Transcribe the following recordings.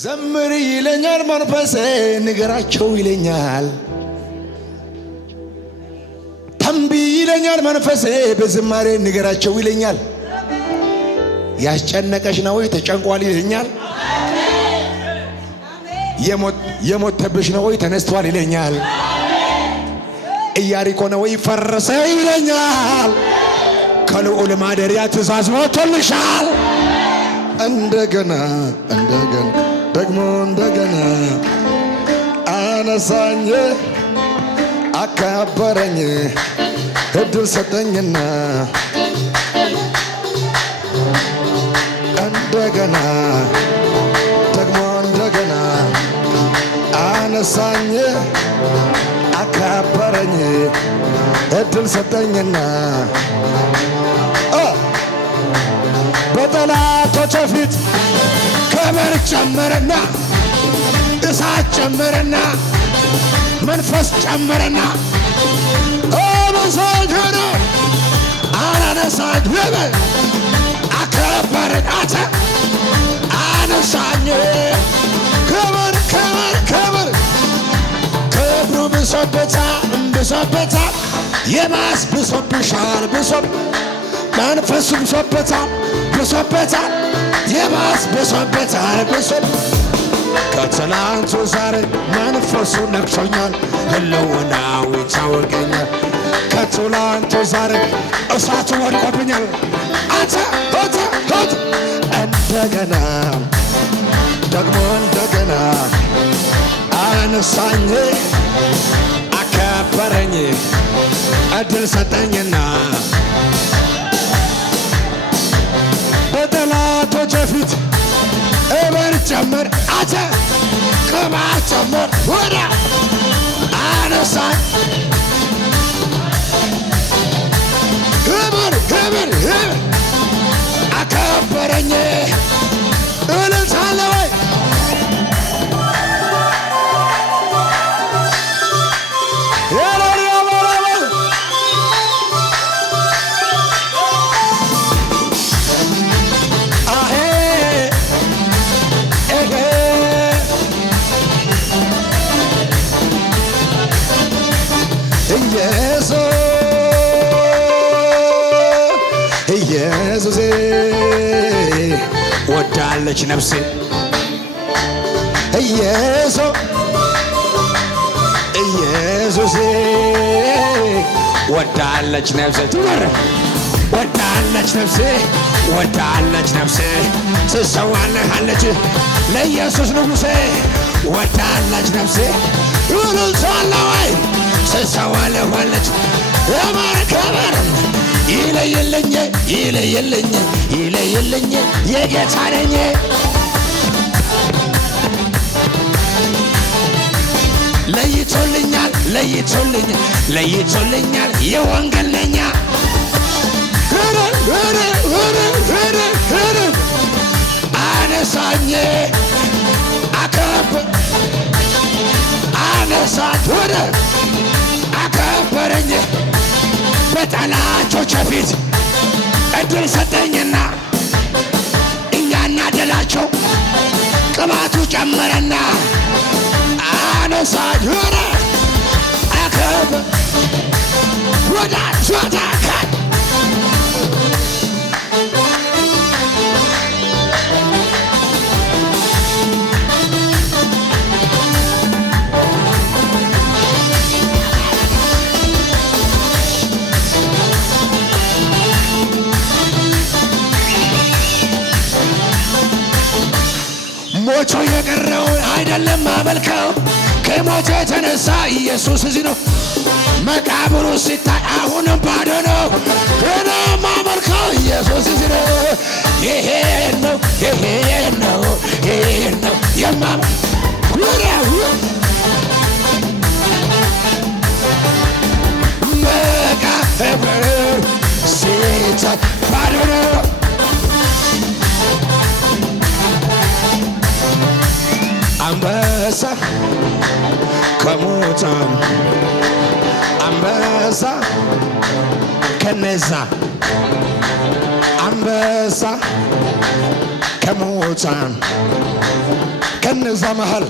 ዘምር ይለኛል መንፈሴ ንገራቸው ይለኛል። ተንብይ ይለኛል መንፈሴ በዝማሬ ንገራቸው ይለኛል። ያስጨነቀሽ ነው ወይ ተጨንቋል ይለኛል። የሞተብሽ ነው ወይ ተነስቷል ይለኛል። ኢያሪኮ ነው ወይ ፈረሰ ይለኛል። ከልዑል ማደሪያ ትእዛዝ ወጥቶልሻል። እንደገና ደግሞ እንደገና አነሳኝ አከበረኝ እድል ሰጠኝና እንደገና ደግሞ እንደገና አነሳኝ አከበረኝ እድል ሰጠኝና በጠላቶቼ ፊት ክብር ጨመረና እሳት ጨመረና መንፈስ ጨመረና አነሳኝ አነሳኝ አከበረኝ አነሳኝ ክብር ክብር ክብር ክብሩ ብሶበታል የባስ ብሶብሻል መንፈሱ ብሶበታል የባስ ብሶበታል ከትላንቱ ዛሬ መንፈሱ ነክሶኛል ህልውናው ይታወቀኛል። ከትላንቱ ዛሬ እሳቱ ወድቆብኛል። እንደገና ደግሞ እንደገና አነሳኝ አከበረኝ እድል ሰጠኝና በጠላቶቼ ፊት እበር ጨመር ቅባት ጨመር ወደ አነሳኝ ክብር አከበረኝ እልልታለ ወይ ኢየሱሴ ወዳለች ነፍሴ ኢየሱሴ ወዳለች ነፍሴ ወዳለች ነፍሴ ትሰዋልሃለች ለኢየሱስ ንጉሴ ወዳለች ነፍሴ እልልታለ ወይ ትሰዋልሃለች ለማርከበር ይለየልኝ የጌታ ነኝ ለይቶልኛል የወንጌል ነኛ አነሳኝ አነሳት ወደ አከበረኝ በጠላቶቼ ፊት እድል ሰጠኝና እያናደላቸው ቅባቱ ጨመረና አነሳኝ ወደ አከበረኝ ወደ ዞታካል ሞቶ የቀረውን አይደለም ማመልከው ከሞት የተነሳ ኢየሱስ እዚህ ነው። መቃብሩ ሲታይ አሁንም ባዶ ነው። እኔ ማመልከው ኢየሱስ እዚህ ነው። ይሄ ነው መቃብሩ ሲታይ ባዶ ነው። አንበሳ ከሙታን አንበሳ ከነዛ አንበሳ ከሙታን ከነዛ መሃል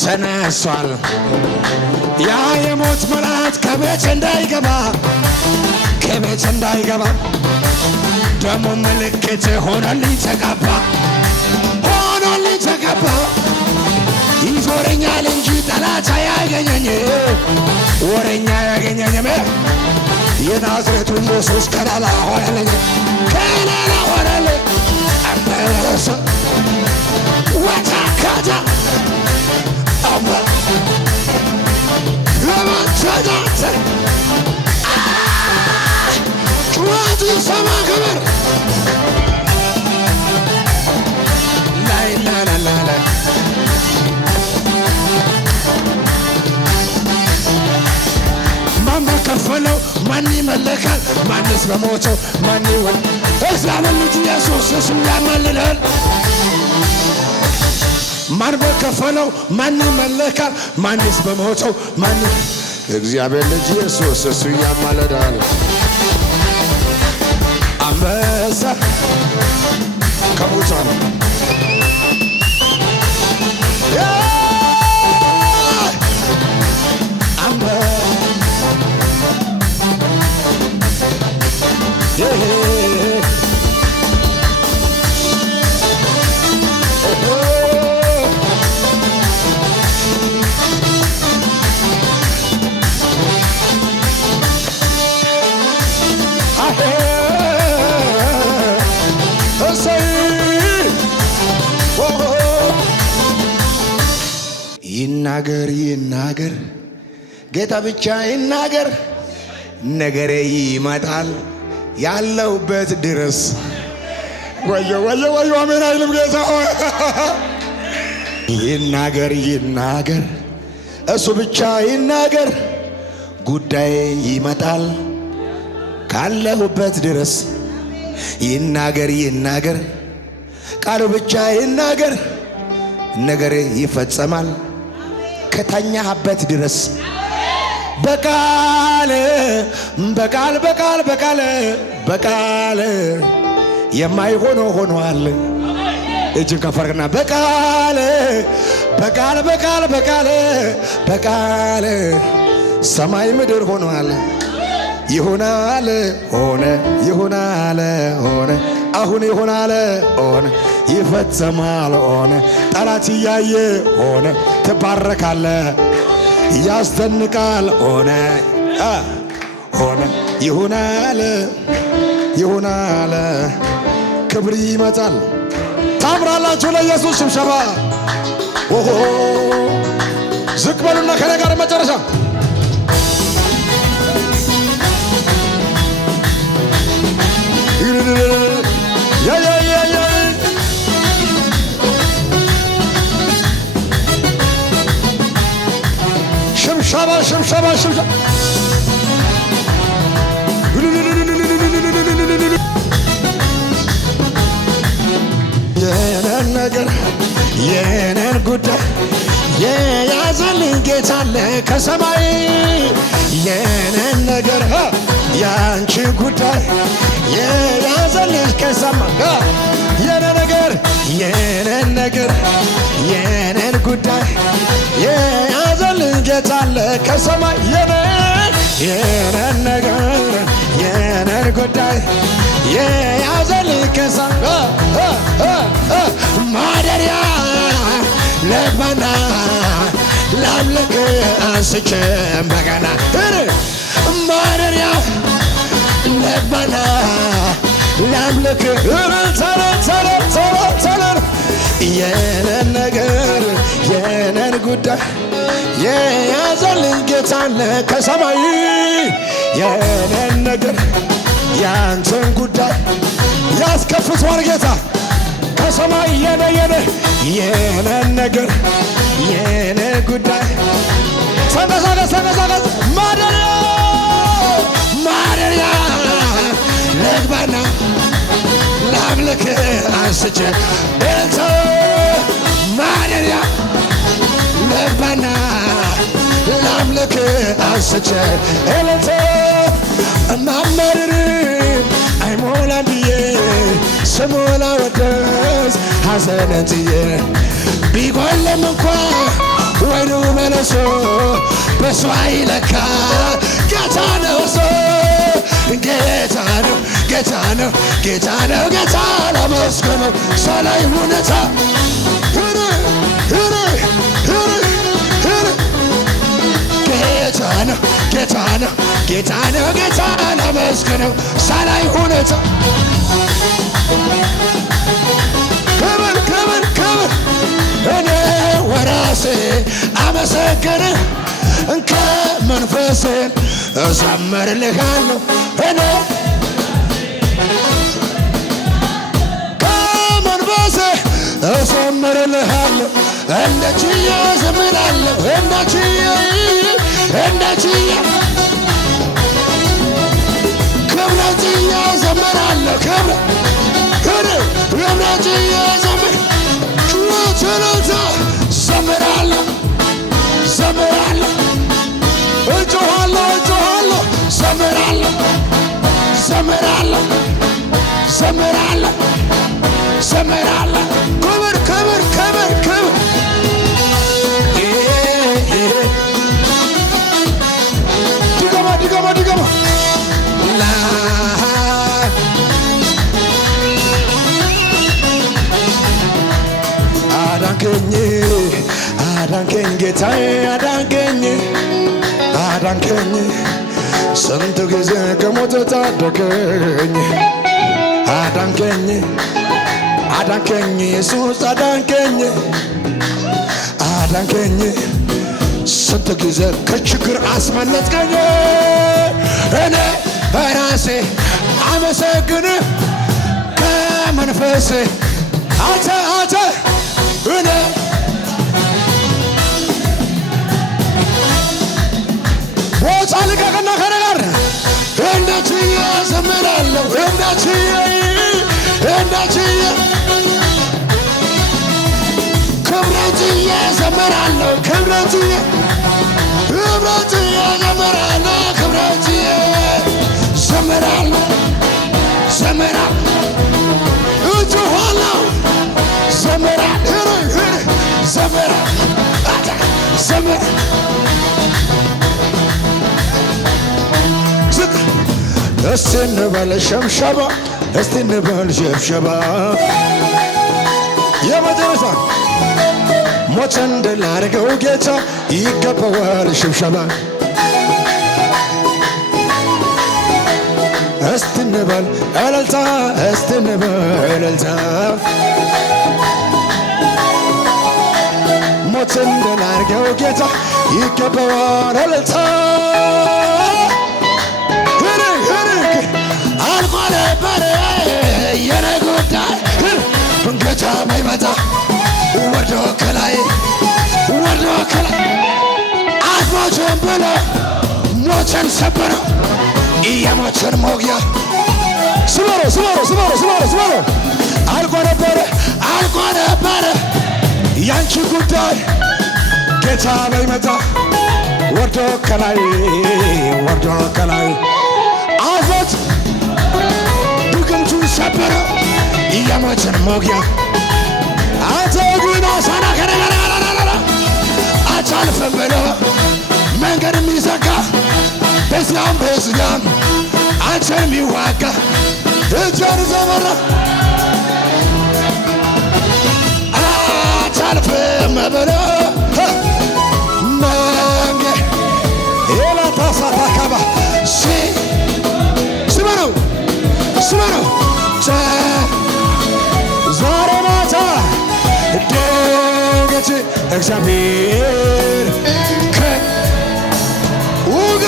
ተነሷል። ያ የሞት መልአክ ከቤት እንዳይገባ ከቤት እንዳይገባ ደሞ ምልክት ሆነልኝ ተቀባ ሆነልኝ ተቀባ። ይዞረኛል እንጂ ጠላት አያገኘኝ ወረኛ ያገኘኝ የናዝሬቱ ኢየሱስ ከላላ ሆነልኝ ከላላ ሆነልኝ አመለሰ ወታካታ አማ ለማታዳተ ጩኸት ይሰማ ክብር ላይላላላላ ማን በከፈለው ማን ይመለካል? ማንስ በሞተው ማን ይወል? እግዚአብሔር ልጅ ኢየሱስ እሱ ያማልዳል። ማን በከፈለው ማን ይመለካል? ማንስ በሞተው ማን? እግዚአብሔር ልጅ ኢየሱስ እሱ ያማልዳል። አንበሳ ከሙታን ይናገር ይናገር ጌታ ብቻ ይናገር፣ ነገሬ ይመጣል ያለሁበት ድረስ። ወዮ ወዮ ወዮ አሜን አይልም ጌታ ሆይ። ይናገር ይናገር እሱ ብቻ ይናገር፣ ጉዳይ ይመጣል ካለሁበት ድረስ። ይናገር ይናገር ቃሉ ብቻ ይናገር፣ ነገሬ ይፈጸማል ከተኛህበት ድረስ። በቃል በቃል በቃል በቃል በቃል የማይሆነው ሆኗል። እጅን ከፈርግና በቃል በቃል በቃል በቃል በቃል ሰማይ ምድር ሆኗል። ይሆናል ሆነ ይሆናል ሆነ አሁን ይሆናል ሆነ ይፈጸማል ሆነ ጠላት እያየ ሆነ ትባረካለ ያስደንቃል ሆነ ሆነ ይሆናል ይሆናል ክብር ይመጣል። ታምራላችሁ ለኢየሱስ ሽብሸባ ኦሆ ዝቅ በሉና ከኔ ጋር መጨረሻ ሽብሸባ ሽብሸባ ሽብሸባ የኔን ነገር የኔን ጉዳይ የያዘልኝ ጌታ አለ ከሰማይ። የኔን ነገር ያንቺ ጉዳይ የያዘልኝ ከሰማይ። የኔ ነገር የኔን ነገር የኔን ጉዳይ የያዘልኝ ጌታ አለ ከሰማይ። የኔን ነገር የኔን ጉዳይ የያዘልኝ ከሰማይ። ማደሪያ ልግባና ላምልክ አንስቼ በገና ማደሪያ ልግባና ላምልክ ተለተለተለተለ የኔን ነገር የኔን ጉዳይ የያዘልኝ ጌታ አለ ከሰማይ። የኔን ነገር ያንተን ጉዳይ ያስከፍቷል ጌታ ከሰማይ። የኔ የኔን ነገር የኔ ጉዳይ ተንቀሳቀስ ተንቀሳቀስ ማደሪያ ማደሪያ ልግባና ላምልክ አንስቼ ቤተ ማደሪያ ልግባና ላምልክ አንስቼ ኤለተ ማመርር አይሞላም ብዬ ስሙን አወደስ ሐዘንን ጥዬ ምንም እንኳ ወይኑ መለሶ በሷ ይለካ ጌታ ነው እሱ ጌታ ነው ጌታ ነው ጌታ ነው ጌታ ለመስገነው ሰላይ ሁኔታ ጌታ ነው ጌታ ነው ጌታ ነው ጌታ ለመስገነው ሰላይ ሁኔታ ክብር ክብር ክብር እኔ ወራሴ አመሰግንህ ከመንፈሴ እዘምርልሃለሁ እኔ ከመንፈሴ እዘምርልሃለሁ እንደ ችዬ እዘምራለሁ እንደ ችዬ ክብረት ችዬ እዘምራለሁ ክብረት ችዬ እዘምር ችሎታ እዘምራለሁ እዘምራለሁ እጮኻለሁ እጮኻለሁ እዘምራለሁ እዘምራለሁ እዘምራለሁ እዘምራለሁ ክብር ክብር ክብር ክብር ድገማ ድገማ ድገማ አዳንከኝ አዳንከኝ ጌታዬ አዳንከኝ አዳንከኝ ስንት ጊዜ ከሞት ታደገኝ አዳንከኝ አዳንከኝ ኢየሱስ አዳንከኝ አዳንከኝ ስንት ጊዜ ከችግር አስመለጥከኝ እኔ በራሴ አመሰግንህ ከመንፈሴ አንተ እኔ ቦታ ልቀቅና ከእኔ ጋር እንደ ችዬ እዘምራለሁ እንደ ችዬ ክብረት ችዬ እዘምራለሁ ክብረት ችዬ እዘምራለሁ ክብረት ችዬ እዘምራለሁ እጮኻለሁ እዘምራለሁ እስቲ እንበል ሸብሸባ እስቲ እንበል ሸብሸባ የመጨረሻ ሞትን ድል አድርገው ጌታ ይገባዋል ሽብሸባ እስቲ እንበል እልልታ እስቲ እንበል እልልታ ሞትን ድል አድርገው ጌታ ይገባዋል እልልታ አልቆ ነበር የኔ ጉዳይ ጌታ ባይመጣ ወርዶ ከላይ አትሞትም ብሎ ሞትን ሰበረው የሞትን መውጊያ ስበሮ አልቆ ነበረ ያንቺ ጉዳይ ጌታ ባይመጣ ወርዶ ከላይ አፎት ድግምቱን ሰበረው የሞትን መውጊያ አንተ ግን አሳና ከረጋራ አታልፍም ብሎ መንገድ የሚዘጋ በስጋም አንተን የሚዋጋ እጅን ዘመራ አታልፍም ብሎ መንገድ የላታሳታካባ ስመነው ዛሬ ማታ ደገች እግዚአብሔር ውጋ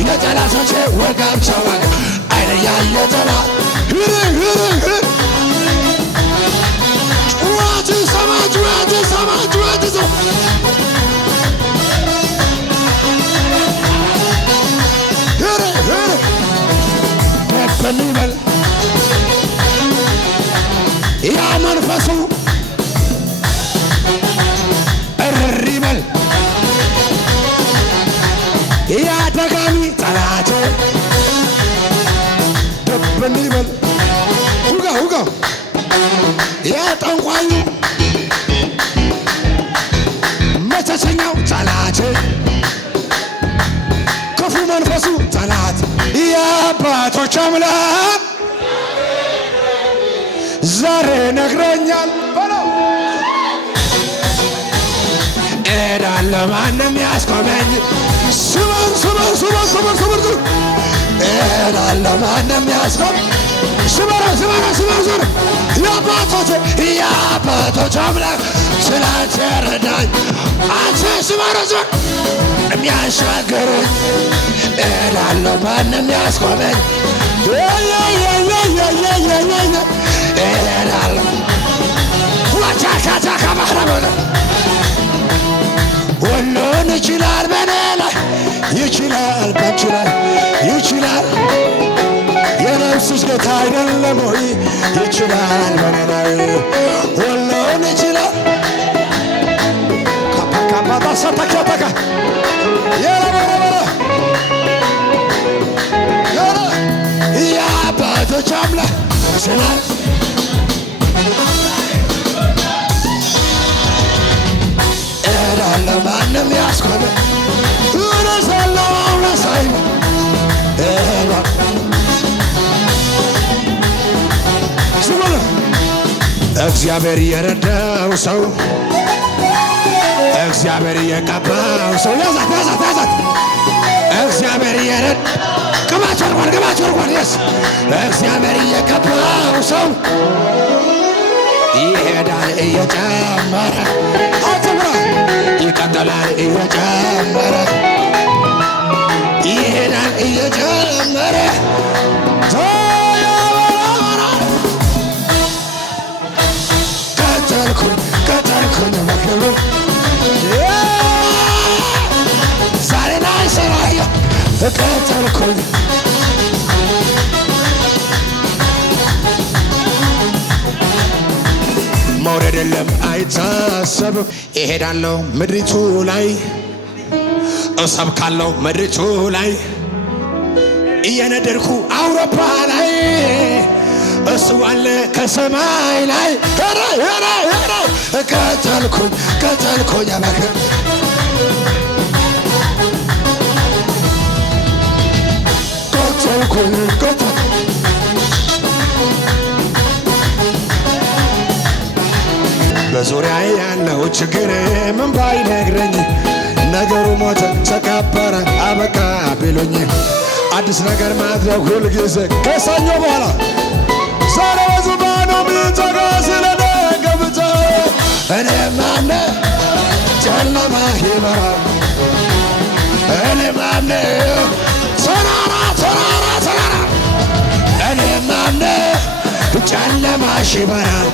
የጠላቶቼ ወጋቸው አይነ ያየ ጠላት ጩኸት ሰማ በልበል ያ መንፈሱ እርር ይበል ያ ደጋሚ ጠላቴ ደበል ይበል ውጋ ያ ጠንቋዩ ነግሮኛል በለው እሄዳለሁ ማንም ያስቆመኝ ስበር ስበር ስበር ስበር ስበር እሄዳለሁ ማንም ያስቆመኝ ስበር ስበር ስበር ስበር የአባቶች አምላክ ስላንተ ረዳኝ አንተ ስበር ስበር የሚያሻገረኝ እሄዳለሁ ማንም ያስቆመኝ እሄዳለሁ ዋቻቻቻ ከባህረ ሁሉን ይችላል በኔ ላይ ይችላል ባንቺ ላይ ይችላል የነፍስሽ ጌታ አይደለም ወይ ይችላል በኔ ላይ ሁሉን ይችላል ካፓካፓታ ሰታካታካ የረበረበረ የአባቶች አምላክ ስላል እሄዳለሁ ማንም ያስቆመ እረሳለሁ እረሳኝ እግዚአብሔር የረዳው ሰው እግዚአብሔር የቀባው ሰው ያዛት ያዛት ያዛት እግዚአብሔር የረዳ ቅባት ወርቋል የስ እግዚአብሔር የቀባው ሰው ይሄዳል እየጨመረ ይቀጥላል እየጨመረ ይሄዳል እየጨመረ ቀጠልኩኝ መክብር ዛሬ ላይ ሰራየ ቀጠልኩኝ መውረድ የለም አይታሰብም እሄዳለሁ ምድሪቱ ላይ እሰብካለሁ ምድሪቱ ላይ እየነደድኩ አውሮፓ ላይ እሱ አለ ከሰማይ ላይ ቀጠልኩኝ አመክር ቀጠልኩኝ በዙሪያ ያለው ችግር ምን ባይነግረኝ ነገሩ ሞተ ተቀበረ አበቃ ቢሉኝ አዲስ ነገር ማድረግ ሁልጊዜ ከሰኞ በኋላ ዛሬ በዙፋኑ ሚጠጋ ስለደገብተ እኔ ማምነ ጨለማ ይበራል እኔ ማምነ ተራራ እኔ ማምነ ጨለማሽ ይበራል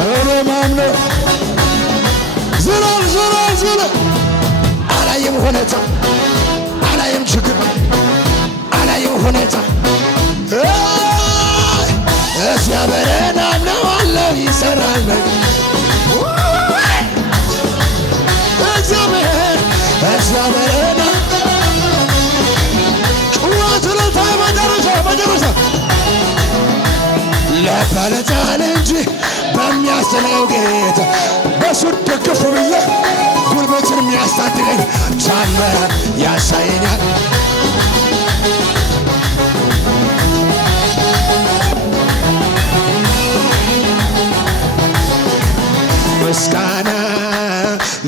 እኔ ማምነ ዝለል አላየም ሁኔታ አላየም ችግር አላየም ሁኔታ እግዚአብሔርን አምነዋለሁ ይሰራል እግዚአብሔርን ጩኸት እልልታ መጨረሻ ለባለጫን እንጂ በሚያስጥለው ጌታ በሱ ደግፍ ብዬ ጉልበትን የሚያስታጥቀኝ ታምራት ያሳየኛል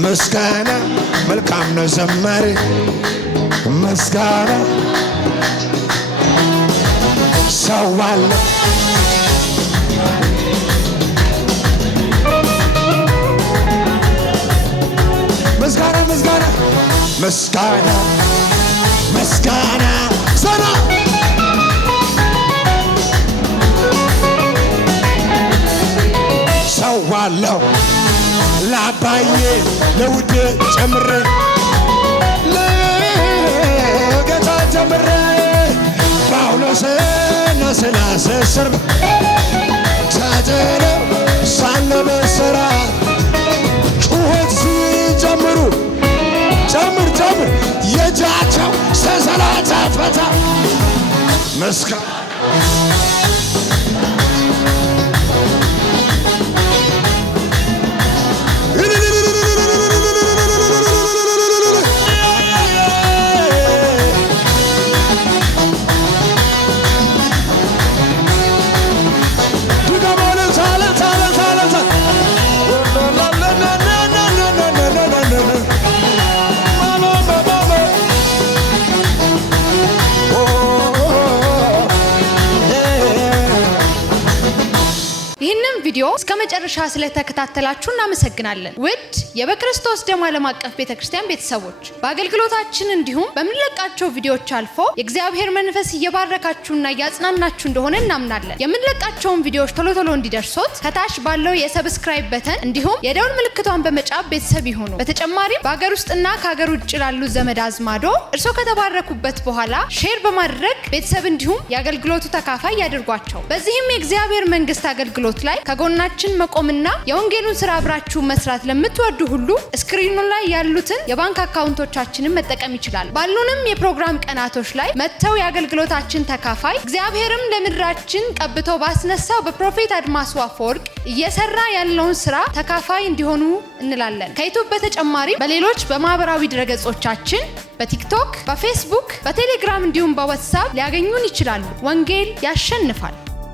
ምስጋና መልካም ነው ዘማሪ ምስጋና ሰው አለ ምስጋና ዘና ሰው አለው ለአባዬ ለውድ ጨምሬ ለጌታ ጨምሬ ጳውሎስና ሲላስ እስር ተጥለው ሳለ በእስራት ጩኸት ሲጀምሩ ጨምር የእጃቸው ሰንሰለት ፈታ ምስጋና መጨረሻ ስለተከታተላችሁ እናመሰግናለን። ውድ የበክርስቶስ ደም ዓለም አቀፍ ቤተክርስቲያን ቤተሰቦች በአገልግሎታችን እንዲሁም በምንለቃቸው ቪዲዮዎች አልፎ የእግዚአብሔር መንፈስ እየባረካችሁና እያጽናናችሁ እንደሆነ እናምናለን። የምንለቃቸውን ቪዲዮዎች ቶሎ ቶሎ እንዲደርሶት ከታች ባለው የሰብስክራይብ በተን እንዲሁም የደውል ምልክቷን በመጫን ቤተሰብ ይሁኑ። በተጨማሪም በአገር ውስጥና ከሀገር ውጭ ላሉ ዘመድ አዝማዶ እርሶ ከተባረኩበት በኋላ ሼር በማድረግ ቤተሰብ እንዲሁም የአገልግሎቱ ተካፋይ ያድርጓቸው። በዚህም የእግዚአብሔር መንግስት አገልግሎት ላይ ከጎናችን መቆምና የወንጌሉን ስራ አብራችሁ መስራት ለምትወዱ ሁሉ ስክሪኑ ላይ ያሉትን የባንክ አካውንቶቻችንን መጠቀም ይችላል። ባሉንም የፕሮግራም ቀናቶች ላይ መተው የአገልግሎታችን ተካፋይ እግዚአብሔርም ለምድራችን ቀብቶ ባስነሳው በፕሮፌት አድማሱ አፈወርቅ እየሰራ ያለውን ስራ ተካፋይ እንዲሆኑ እንላለን። ከዩቲዩብ በተጨማሪ በሌሎች በማህበራዊ ድረገጾቻችን በቲክቶክ፣ በፌስቡክ፣ በቴሌግራም እንዲሁም በዋትስአፕ ሊያገኙን ይችላሉ። ወንጌል ያሸንፋል።